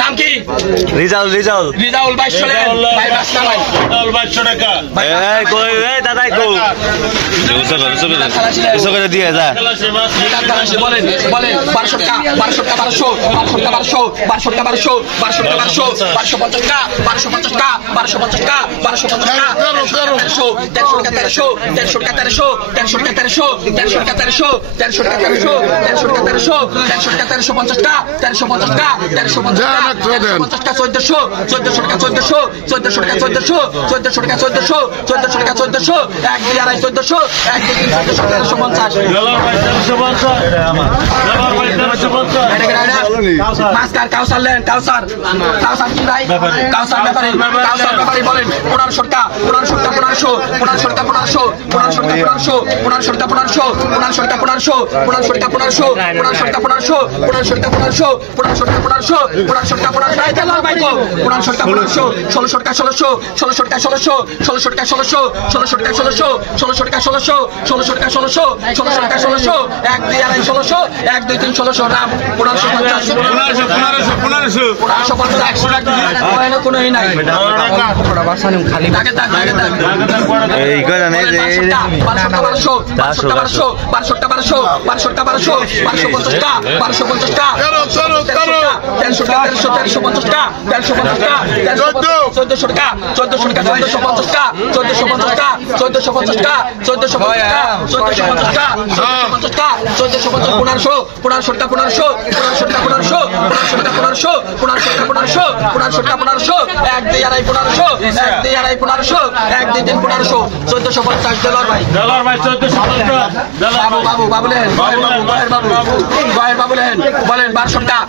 নাম কি রিজাউল রিজাউল রিজাউল 2200 টাকা দাদাই কো করে দিয়ে যা বলেন বলেন 1200 টাকা 1200 টাকা 1200 1200 টাকা 1200 1200 টাকা 1200 1250 টাকা 1250 টাকা 1250 টাকা 1250 টাকা 1300 টাকা 1300 টাকা 1300 1300 টাকা 1300 1300 টাকা 1300 1300 টাকা 1300 1300 টাকা 1300 1300 টাকা 1350 টাকা 1350 টাকা 1350 টাকা 1350 টাকা 1400 1400 টাকা 1400 1400 টাকা 1400 1400 টাকা 1400 1400 টাকা 1400 1 2 আড়াই 1400 1 2 3 1450 মাস্টার কাউসার লেন কাউসার কাউসার কি ভাই কাউসার ব্যাপারী বলেন 1500 টাকা 1500 টাকা 1500 টাকা 1500 টাকা 1500 1500 টাকা 1500 1500 টাকা 1500 1500 টাকা 1500 1500 টাকা 1500 1500 টাকা 1500 1500 টাকা 1500 এই তেলার ভাই কো 1500 টাকা 1500 1600 টাকা 1600 1600 টাকা 1600 1600 টাকা 1600 1600 টাকা 1600 1600 টাকা 1600 1600 টাকা 1600 1600 টাকা 1600 1 2 আড়াই 1600 1 2 3 1600 রাম 1550 1550 কোনো এই নাই বাসানি খালি দাগে দাগ এই করে না যে 1200 টাকা 1200 টাকা 1200 টাকা 1200 টাকা 1250 টাকা 1250 টাকা 1300 টাকা 1350 টাকা 1350 টাকা 1400 টাকা 1400 টাকা 1450 টাকা 1450 টাকা 1450 টাকা 1450 টাকা 1450 টাকা 1450 টাকা 1450 1500 টাকা 1500 টাকা 1500 টাকা 1500 1500 টাকা 1500 1 2 আড়াই 1500 1 2 আড়াই 1500 1 2 3 1500 1450 ডলার ভাই 1450 বাবু লেন বাবু লেন বলেন 1200 টাকা